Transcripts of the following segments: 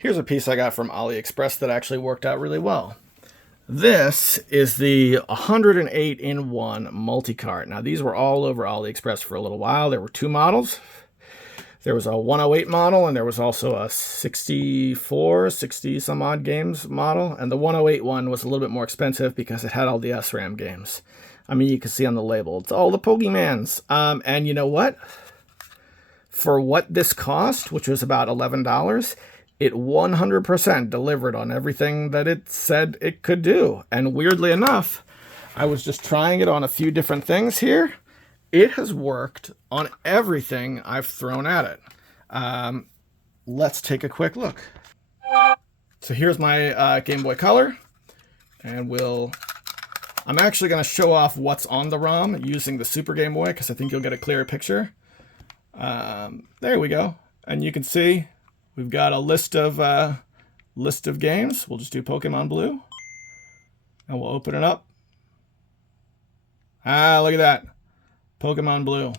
Here's a piece I got from AliExpress that actually worked out really well. This is the 108-in-1 multicart. Now, these were all over AliExpress for a little while. There were two models. There was a 108 model, and there was also a 64, 60 some odd games model. And the 108 one was a little bit more expensive because it had all the SRAM games. I mean, you can see on the label, it's all the Pokemans. And you know what? For what this cost, which was about $11, it 100% delivered on everything that it said it could do. And weirdly enough, I was just trying it on a few different things here. It has worked on everything I've thrown at it. Let's take a quick look. So here's my Game Boy Color. And I'm actually going to show off what's on the ROM using the Super Game Boy, because I think you'll get a clearer picture. There we go. And you can see we've got a list of games. We'll just do Pokemon Blue. And we'll open it up. Ah, look at that. Pokemon Blue.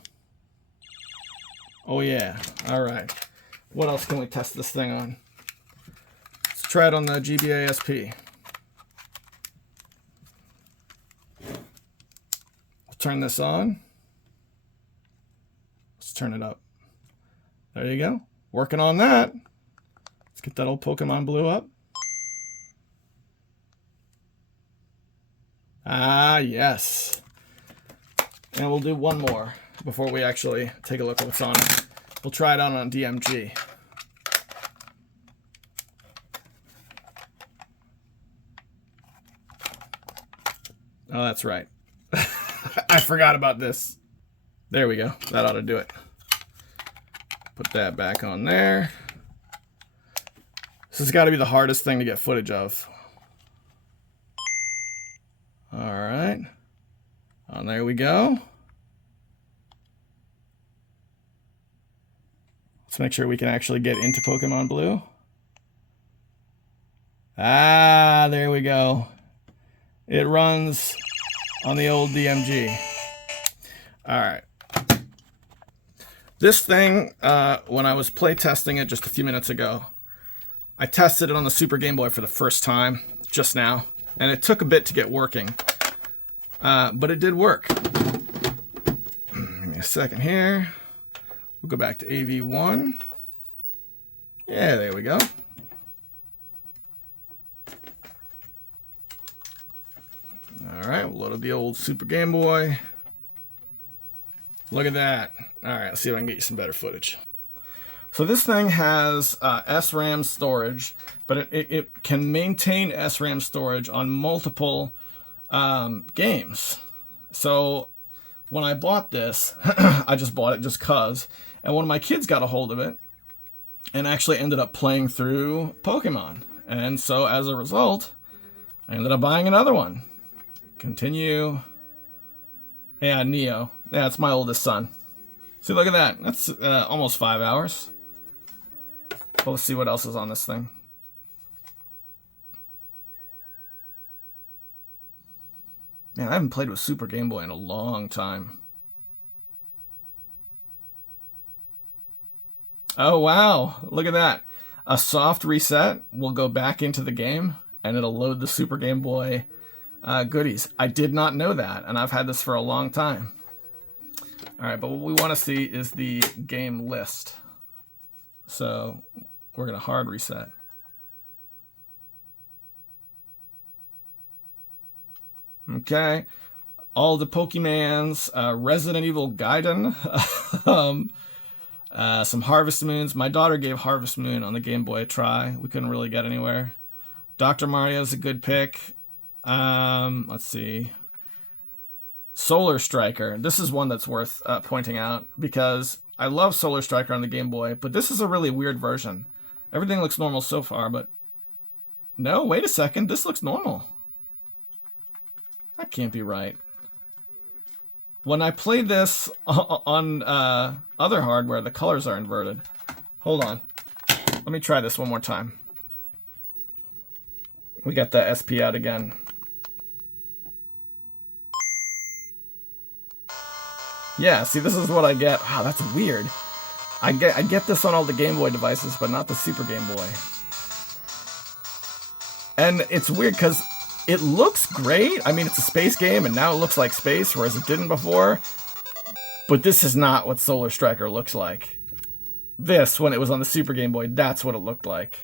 Oh yeah. All right. What else can we test this thing on? Let's try it on the GBA SP. We'll turn this on. Let's turn it up. There you go. Working on that. Let's get that old Pokemon Blue up. Ah, yes. And we'll do one more before we actually take a look at what's on it. We'll try it on DMG. Oh, that's right. I forgot about this. There we go. That ought to do it. Put that back on there. This has got to be the hardest thing to get footage of. All right. Oh, there we go. Let's make sure we can actually get into Pokemon Blue. Ah, there we go. It runs on the old DMG. All right. This thing, when I was play testing it just a few minutes ago, I tested it on the Super Game Boy for the first time just now, and it took a bit to get working. But it did work. Give me a second here. We'll go back to AV1. Yeah, there we go. All right, we'll load up the old Super Game Boy. Look at that. All right, let's see if I can get you some better footage. So this thing has SRAM storage, but it can maintain SRAM storage on multiple games. So when I bought this, I just bought it just cause, and one of my kids got a hold of it and actually ended up playing through Pokemon. And so as a result, I ended up buying another one. Continue. Yeah, Neo. Yeah, it's my oldest son. See, look at that. That's almost 5 hours. Well, let's see what else is on this thing. Man, I haven't played with Super Game Boy in a long time. Oh, wow. Look at that. A soft reset will go back into the game, and it'll load the Super Game Boy goodies. I did not know that, and I've had this for a long time. All right, but what we want to see is the game list. So we're going to hard reset. Okay, all the Pokemans, Resident Evil Gaiden, some Harvest Moons. My daughter gave Harvest Moon on the Game Boy a try. We couldn't really get anywhere. Dr. Mario's a good pick. Let's see. Solar Striker. This is one that's worth pointing out because I love Solar Striker on the Game Boy, but this is a really weird version. Everything looks normal so far, but no, wait a second. This looks normal. That can't be right. When I played this on other hardware, the colors are inverted. Hold on. Let me try this one more time. We got the SP out again. Yeah, see, this is what I get. Wow, that's weird. I get this on all the Game Boy devices, but not the Super Game Boy. And it's weird because it looks great. I mean, it's a space game, and now it looks like space, whereas it didn't before. But this is not what Solar Striker looks like. This, when it was on the Super Game Boy, that's what it looked like.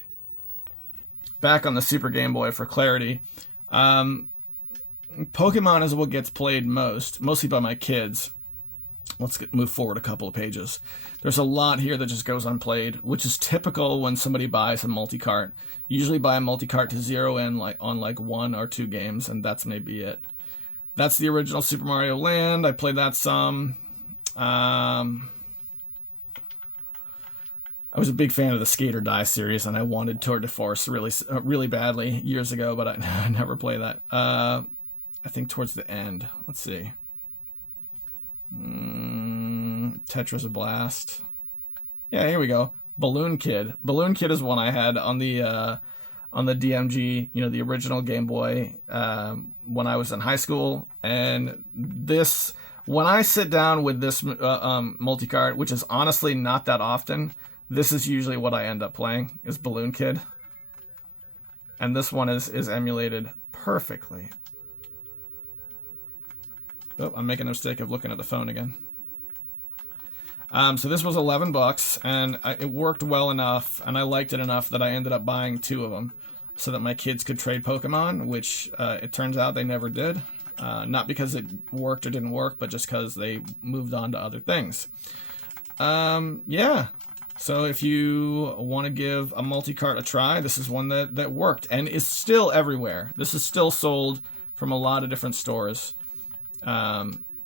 Back on the Super Game Boy for clarity. Pokemon is what gets played mostly by my kids. Let's move forward a couple of pages. There's a lot here that just goes unplayed, which is typical when somebody buys a multi-cart. You usually buy a multi-cart to zero in on 1 or 2 games, and that's maybe it. That's the original Super Mario Land. I played that some. I was a big fan of the Skate or Die series, and I wanted Tour de Force really badly years ago, but I never played that. I think towards the end. Let's see. Tetris Blast. Yeah, here we go. Balloon Kid. Balloon Kid is one I had on the DMG, the original Game Boy, when I was in high school. And this, when I sit down with this multi-cart, which is honestly not that often, this is usually what I end up playing, is Balloon Kid. And this one is emulated perfectly. Oh, I'm making a mistake of looking at the phone again. So this was $11, and it worked well enough, and I liked it enough that I ended up buying 2 of them so that my kids could trade Pokemon, which it turns out they never did. Not because it worked or didn't work, but just because they moved on to other things. Yeah. So if you want to give a multi-cart a try, this is one that worked and is still everywhere. This is still sold from a lot of different stores.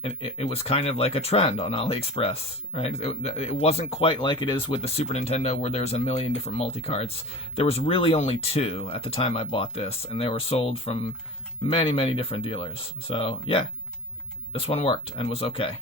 It was kind of like a trend on AliExpress, right? It wasn't quite like it is with the Super Nintendo, where there's a million different multi-carts. There was really only 2 at the time I bought this, and they were sold from many, many different dealers. So yeah, this one worked and was okay.